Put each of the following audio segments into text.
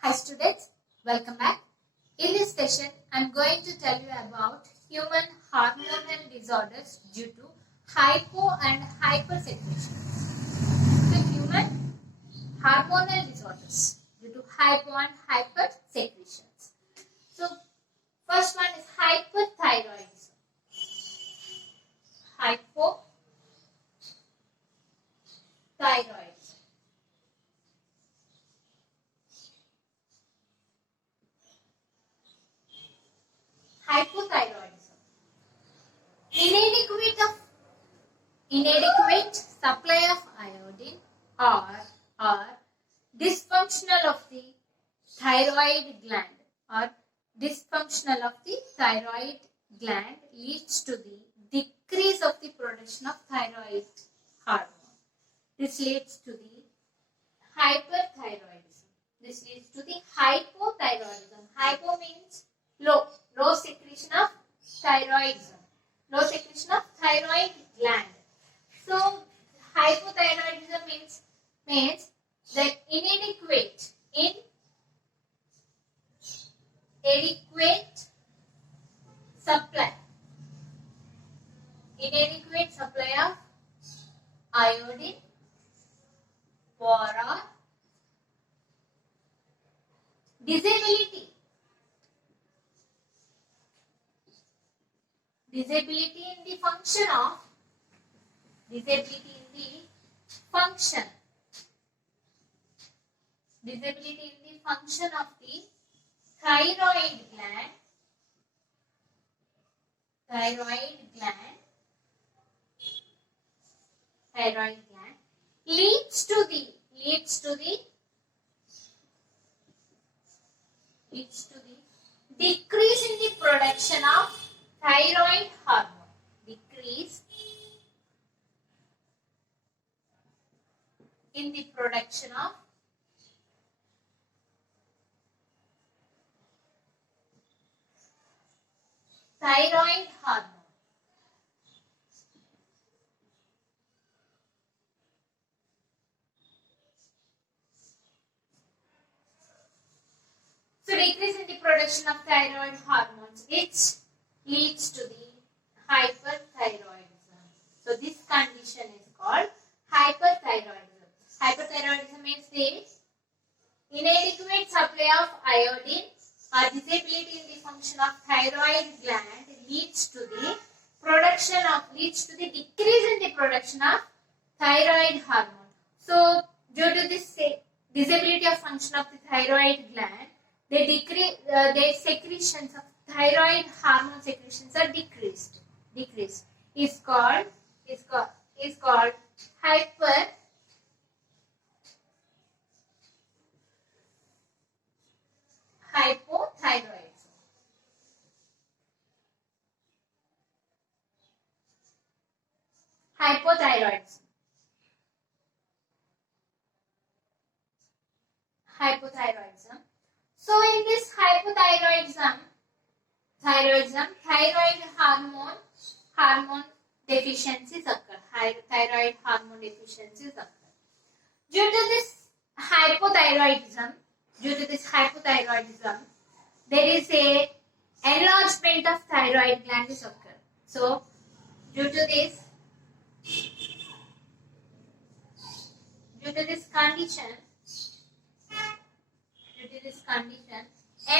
Hi students, welcome back. In this session, I am going to tell you about human hormonal disorders due to hypo and hypersecretion. So, human hormonal disorders due to hypo and hypersecretions. So, first one is hyperthyroidism. Hypothyroidism. Hypothyroidism. Inadequate supply of iodine or dysfunctional of the thyroid gland or dysfunctional of the thyroid gland leads to the decrease of the production of thyroid hormone. This leads to the hyperthyroidism. This leads to the hypothyroidism. Hypo means low secretion of thyroidism, low secretion of thyroid gland. So hypothyroidism means that inadequate supply of iodine, boron, disability in the function of the thyroid gland leads to the decrease in the production of thyroid hormone. Decrease in the production of thyroid hormone. So decrease in the production of thyroid hormones, which leads to the hyperthyroidism. So this condition is called hyperthyroidism. Hyperthyroidism means the inadequate supply of iodine or disability in the function of thyroid gland leads to the decrease in the production of thyroid hormone. So due to this disability of function of the thyroid gland, their secretions of thyroid hormone secretions are decreased. Is called hypothyroidism. Hypothyroidism. So in this hypothyroidism, thyroid hormone deficiencies occur. Thyroid hormone deficiencies occur. Due to this hypothyroidism, there is a enlargement of thyroid gland is occur. So due to this condition,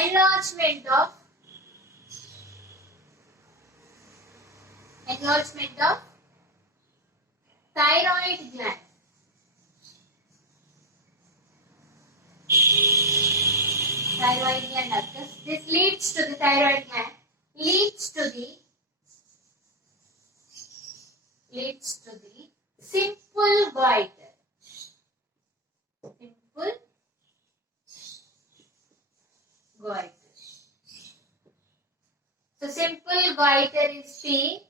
enlargement of thyroid gland. Occurs. This leads to the thyroid gland leads to the simple goiter. So simple goiter is the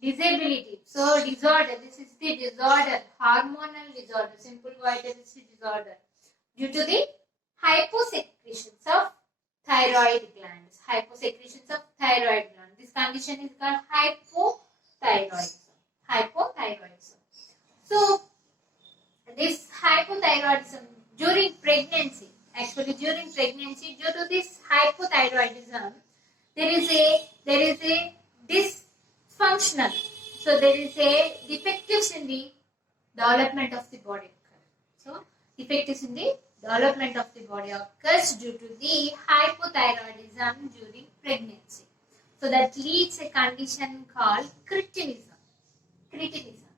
disability. So disorder. This is the disorder, hormonal disorder. Simple goiter is the disorder due to the hyposecretions of thyroid glands. This condition is called hypothyroidism. So this hypothyroidism during pregnancy. Actually, during pregnancy, due to this hypothyroidism, there is a dysfunctional. So there is a defectives in the development of the body. So defectives in the development of the body occurs due to the hypothyroidism during pregnancy. So that leads a condition called cretinism. Cretinism.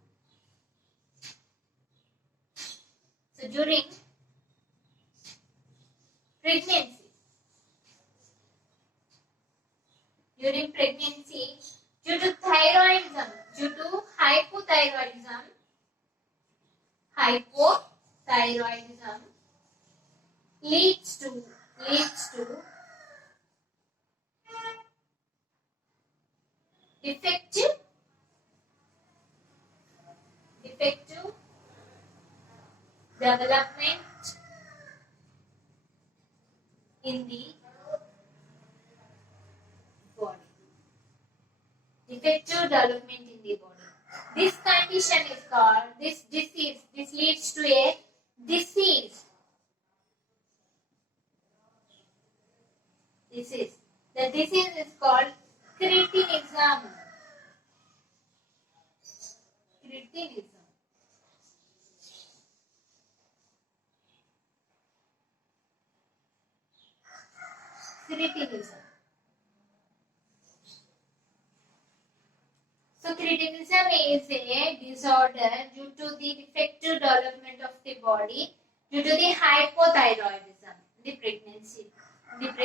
So during pregnancy, due to thyroidism, due to hypothyroidism leads to defective development in the body. Defective development in the body. This condition is called, this disease, this leads to a disease. The disease is called cretinism. Cretinism. Cretinism. So cretinism is a disorder due to the defective development of the body due to the hypothyroidism in the pregnancy. During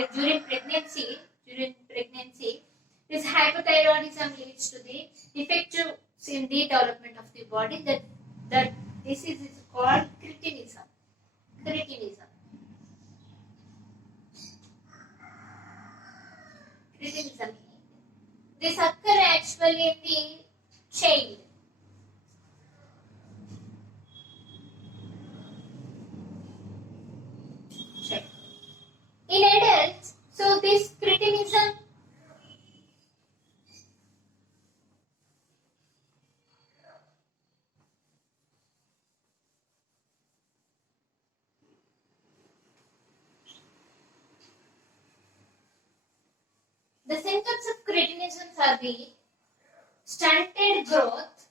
pregnancy, this hypothyroidism leads to the defective in the development of the body. That disease is called cretinism. Cretinism. Cretinism. This occurs actually in the child. In adults, so this cretinism the symptoms of cretinism are the stunted growth,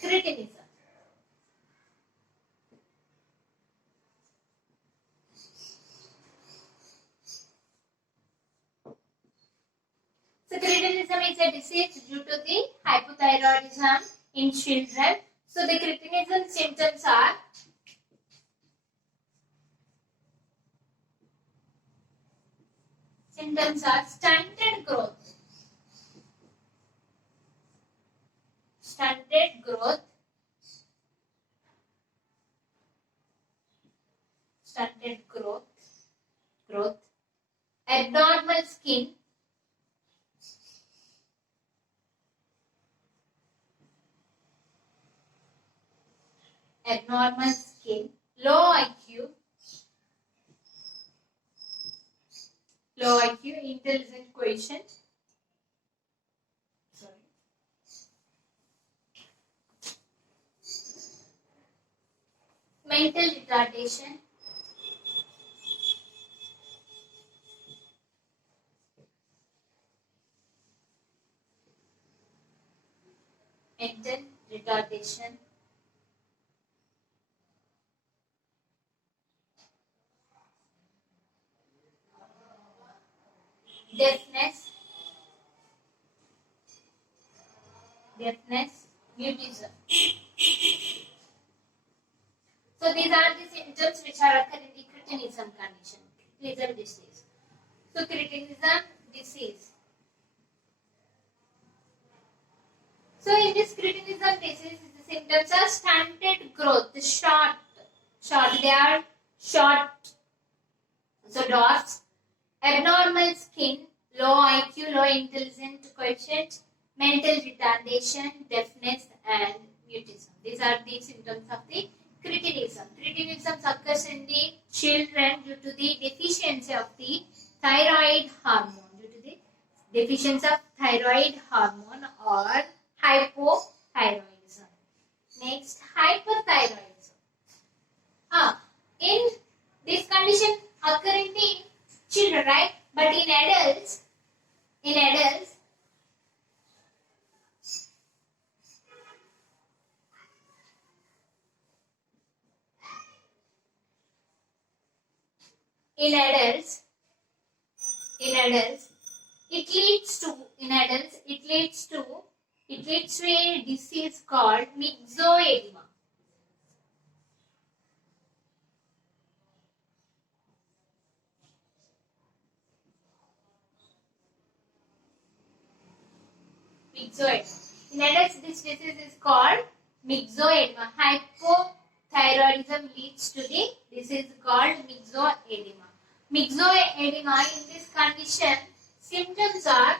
cretinism. So cretinism is a disease due to the hypothyroidism in children. So the cretinism symptoms are stunted growth, abnormal skin, low IQ, intelligence quotient, mental retardation, deafness, mutism. So these are the symptoms which are occurring in the cretinism condition, cretinism disease. So cretinism disease. So in this cretinism disease, the symptoms are stunted growth, short. They are short. So dwarfs, abnormal skin, low IQ, low intelligence quotient, mental retardation, deafness, and mutism. These are the symptoms of the cretinism. Cretinism occurs in the children due to the deficiency of the thyroid hormone, due to the deficiency of thyroid hormone or hypothyroidism. Next, hyperthyroidism. In this condition occur in the children, right? But in adults, in adults, it leads to a disease called myxoedema. In adults, this disease is called myxoedema. Hypothyroidism leads to the disease called myxoedema. Myxoedema, in this condition, symptoms are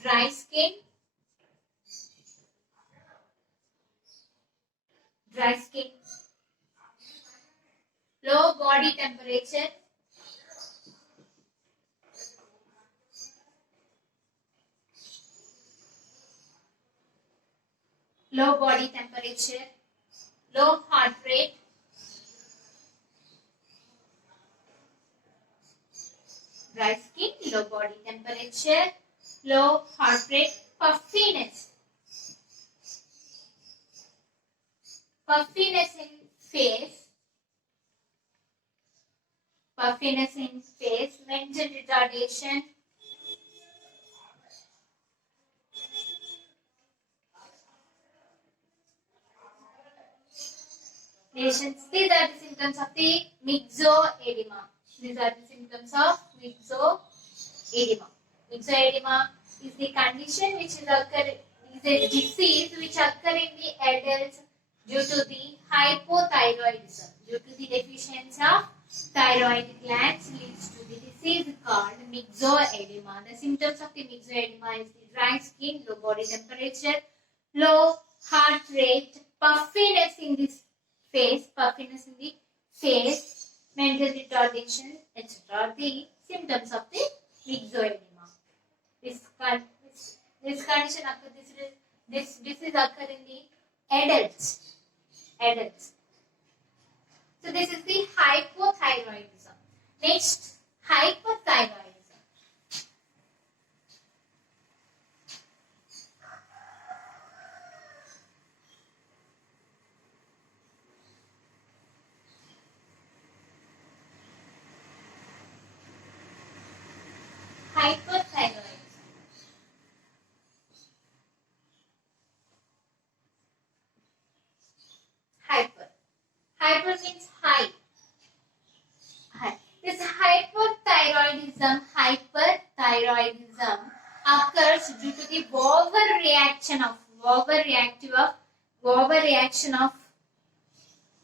dry skin, low body temperature, low heart rate, dry skin, low body temperature, low heart rate, puffiness in face, mental retardation, These are the symptoms of the myxoedema. Myxoedema is the condition which is a disease which occur in the adults due to the hypothyroidism. Due to the deficiency of thyroid glands leads to the disease called myxoedema. The symptoms of the myxoedema is the dry skin, low body temperature, low heart rate, puffiness in the face, mental retardation, etc. The symptoms of the myxoedema. This condition occurs. This disease occurs in the adults. So this is the hypothyroidism. Next, hyperthyroidism. Hyper means high. This hyperthyroidism occurs due to the overreaction of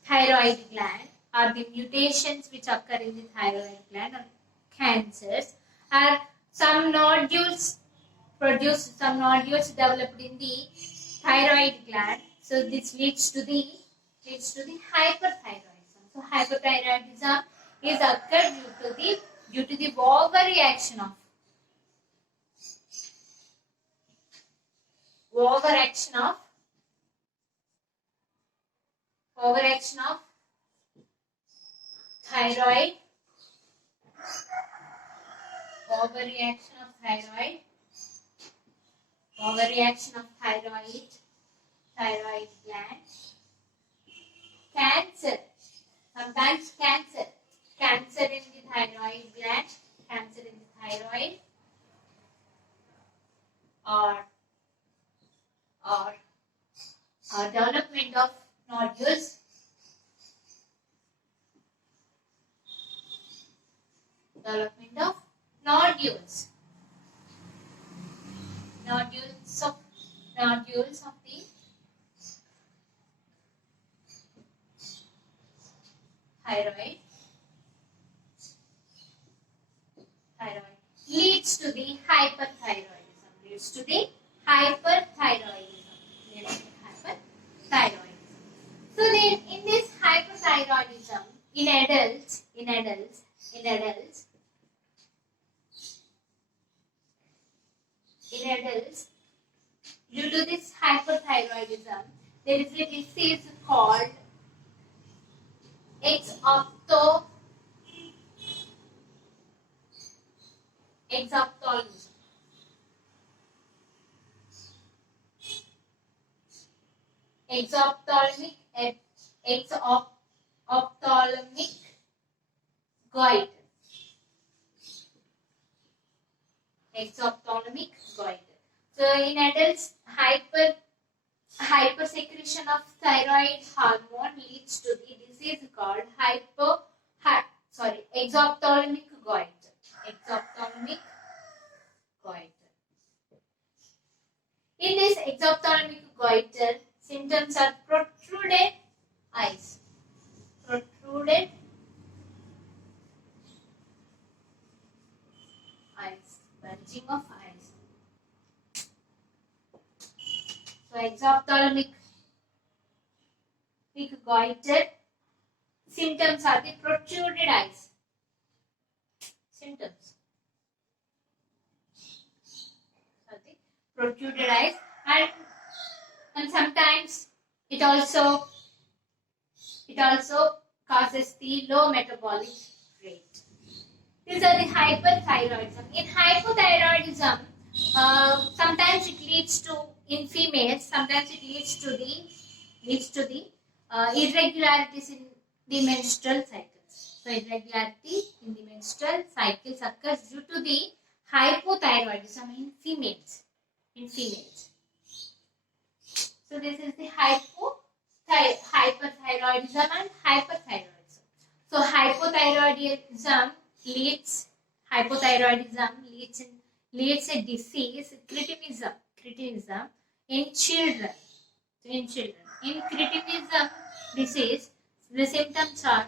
thyroid gland, or the mutations which occur in the thyroid gland, or cancers, or some nodules developed in the thyroid gland. So this leads to the hyperthyroidism. So hyperthyroidism is occurred due to the overreaction of thyroid gland, cancer, sometimes cancer in the thyroid gland, or development of nodules, nodules of the thyroid leads to the hyperthyroidism. hypothyroidism in adults, due to this hyperthyroidism, there is a disease called exophthalmos. Exophthalmic goiter. Exophthalmic goiter. So in adults, hypersecretion of thyroid hormone leads to the disease called exophthalmic goiter. Exophthalmic goiter. In this exophthalmic goiter, symptoms are protruded eyes. Protruded eyes. Bulging of eyes. So exophthalmic goiter symptoms are the protruded eyes. Symptoms are the protruded eyes, and sometimes it also causes the low metabolic rate. These are the hyperthyroidism. In hypothyroidism, sometimes it leads to, in females, sometimes it leads to the irregularities in the menstrual cycles. So irregularity in the menstrual cycles occurs due to the hypothyroidism in females. So this is the hyperthyroidism and hyperthyroidism. So hypothyroidism leads a disease, cretinism in children. In cretinism disease, the symptoms are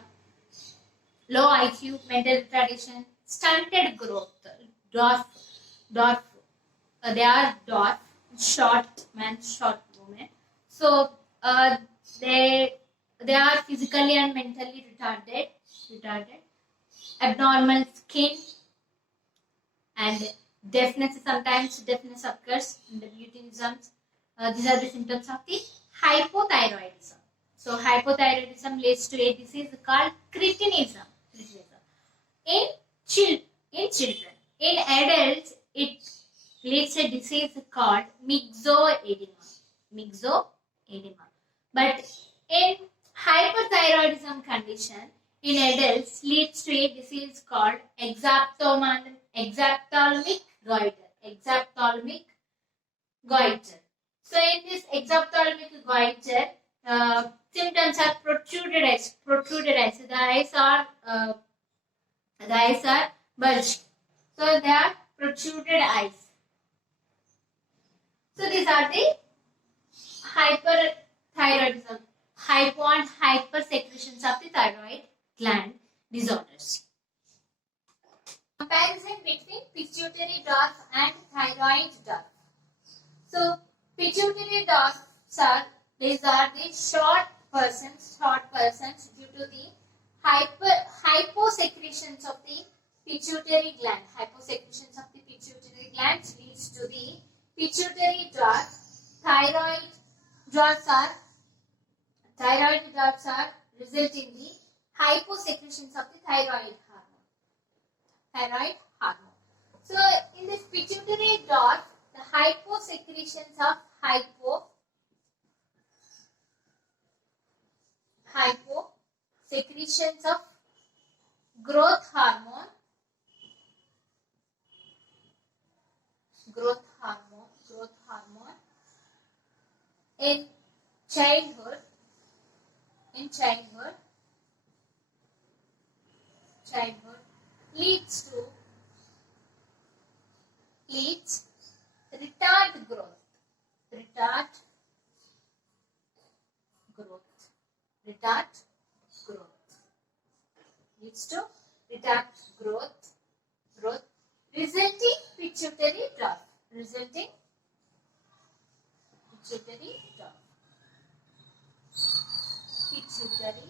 low IQ, mental retardation, stunted growth, dwarf. They are dwarf, short women. So they are physically and mentally retarded. Abnormal skin and deafness. Sometimes deafness occurs in the mutisms. These are the symptoms of the hypothyroidism. So hypothyroidism leads to a disease called cretinism. In children. In adults, it leads to a disease called myxoedema. But in hyperthyroidism condition, in adults leads to a disease called exophthalmic goiter. So in this exophthalmic goiter, symptoms are protruded eyes. The eyes are bulged. So they are protruded eyes. So these are the hyperthyroidism, hypo and hypersecretions of the thyroid gland disorders. Comparison between pituitary dwarf and thyroid dwarf. So pituitary dwarfs are the short persons due to the hyposecretions of the pituitary gland. Hyposecretions of the pituitary gland leads to the pituitary dwarf. Thyroid dwarfs are result in the hyposecretions of the thyroid hormone. So in this pituitary dwarf, the hyposecretions of growth hormone in childhood leads retard growth leads to retard growth resulting pituitary dwarf. Pituitary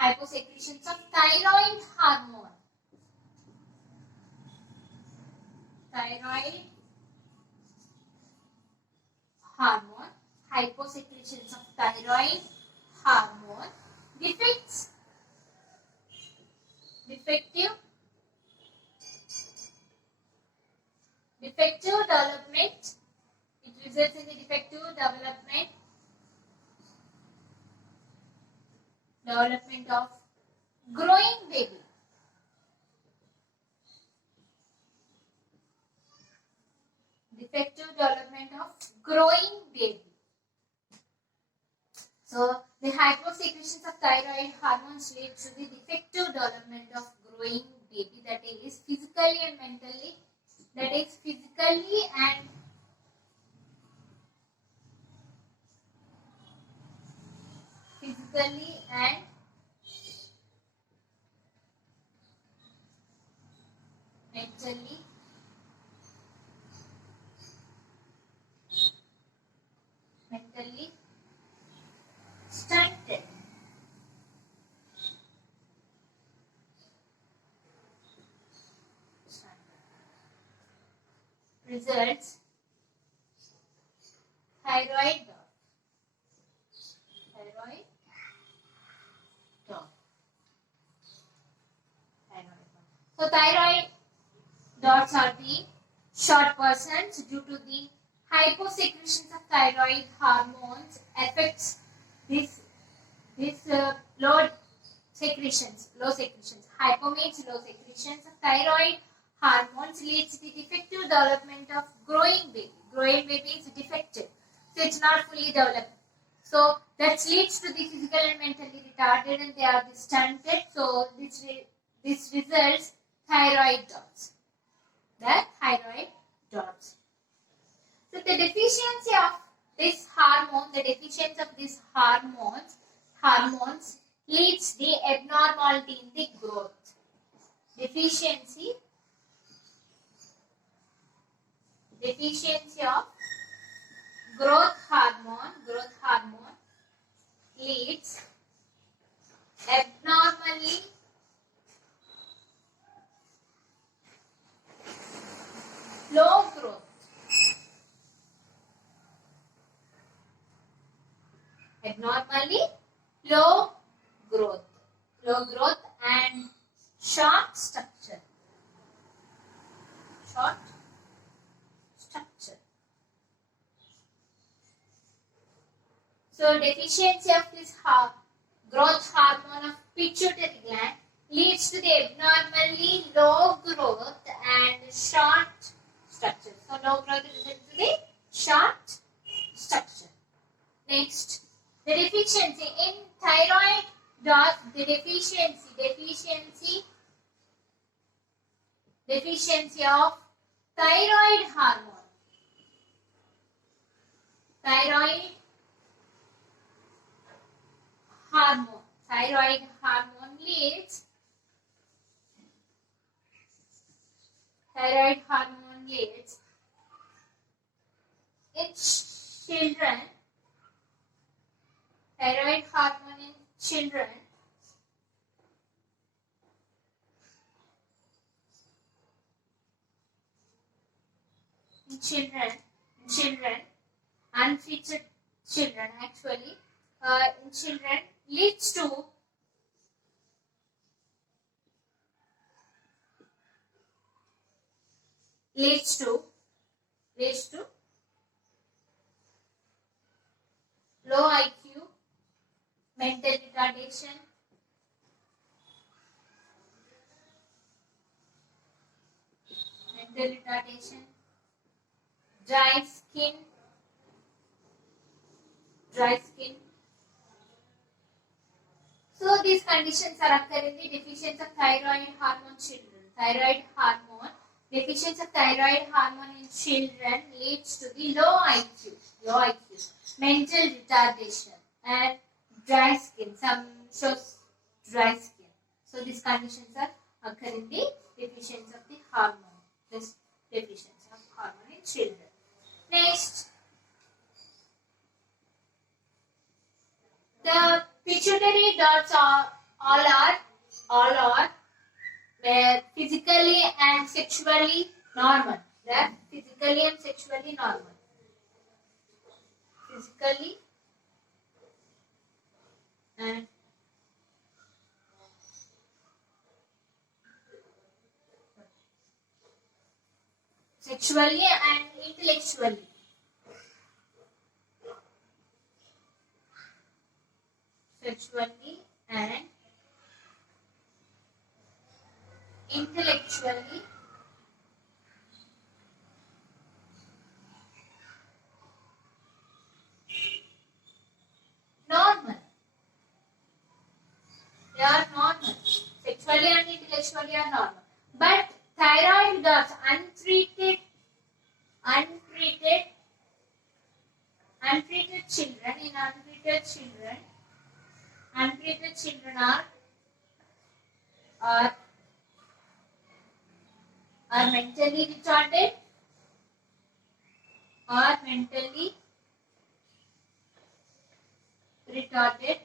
hyposecretions of thyroid hormone. Hyposecretions of thyroid hormone. Defective development. It results in the defective development of growing baby. Defective development of growing baby. So, the hyposecretions of thyroid hormones lead to the defective development of growing baby, that is physically and mentally. Physically and mentally stunted. Results: thyroid dot. So thyroid dots are the short persons due to the hyposecretions of thyroid hormones affects this low secretions. Hypo means low secretions of thyroid hormones leads to the defective development of growing baby. Growing baby is defective, so it's not fully developed. So that leads to the physical and mentally retarded, and they are stunted. So this results thyroid dots. So the deficiency of this hormones leads the abnormality in the growth. Deficiency of growth hormone leads abnormally low growth. And short structure. So deficiency of this growth hormone of pituitary gland leads to the abnormally low growth and short structure. So low growth results to the short structure. Next, the deficiency in thyroid dot. The deficiency of thyroid hormone. Thyroid hormone leads in children. Thyroid hormone in children unfeatured children actually in children leads to low IQ, mental retardation, dry skin. So these conditions are occurring in the deficiency of thyroid hormone children. Deficiency of thyroid hormone in children leads to the low IQ, mental retardation, and dry skin. Some shows dry skin. So these conditions are occurring in the deficiency of the hormone. This deficiency of hormone in children. Next, the pituitary ducts all are physically and sexually normal. They are physically and sexually normal. Physically and sexually and intellectually. Sexually and intellectually normal. They are normal. Sexually and intellectually are normal. But thyroid ducts, untreated children, in untreated children are mentally retarded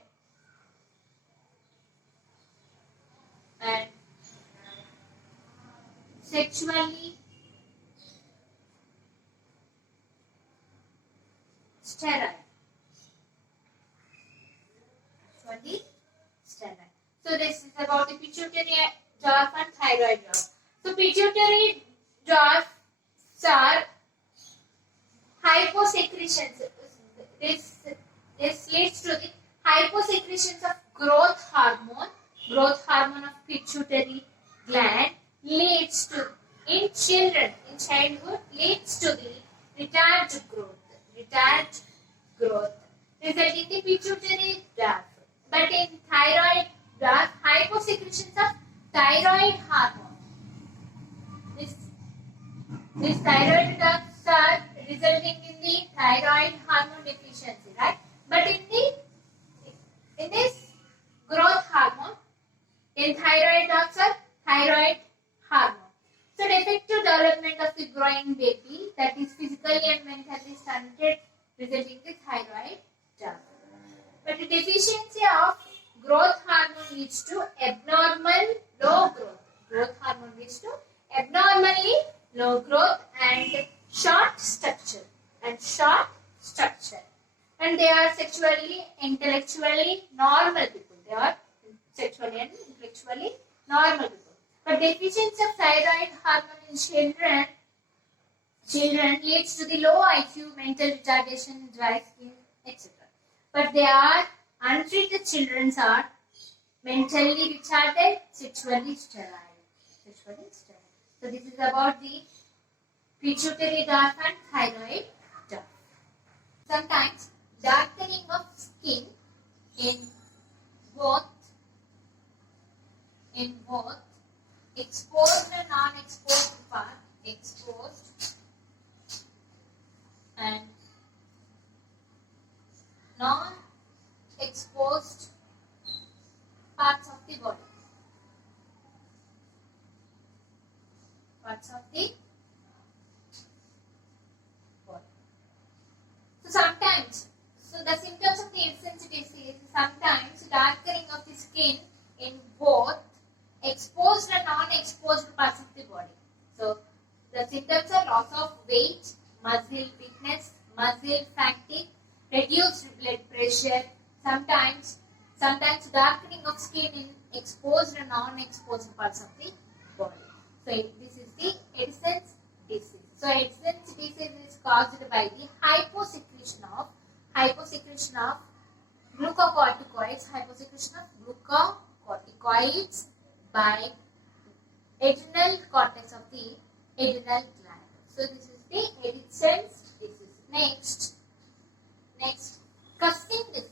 and sexually sterile. So this is about the pituitary duct and thyroid duct. So pituitary ducts are hyposecretions. This leads to the hyposecretions of growth hormone. Growth hormone of pituitary gland leads to in childhood leads to the retarded growth, resulting in pituitary duct. But in thyroid duct, hyposecretions of thyroid hormone. These thyroid ducts are resulting in the thyroid hormone deficiency, right? But in this growth hormone, in thyroid ducts are thyroid hormone. So defective development of the growing baby, that is physically and mentally stunted, resulting in thyroid duct. But the deficiency of growth hormone leads to abnormal low growth. Growth hormone leads to abnormally low growth and short structure. And they are sexually, intellectually normal people. They are sexually and intellectually normal people. But deficiency of thyroid hormone in children leads to the low IQ, mental retardation, dry skin, etc. But they are untreated children are mentally retarded, sexually sterile. So this is about the pituitary duct and thyroid duct. Sometimes darkening of skin in both exposed and non-exposed part, exposed and non-exposed parts of the body. So the symptoms of the Addison's disease, sometimes darkening of the skin in both exposed and non-exposed parts of the body. So the symptoms are loss of weight, muscle weakness, muscle fatigue, reduced blood pressure, sometimes darkening of skin in exposed and non-exposed parts of the body. So this is the Addison's disease. So Addison's disease is caused by the hyposecretion of glucocorticoids by adrenal cortex of the adrenal gland. So this is the Addison's disease. Next, cussing disease.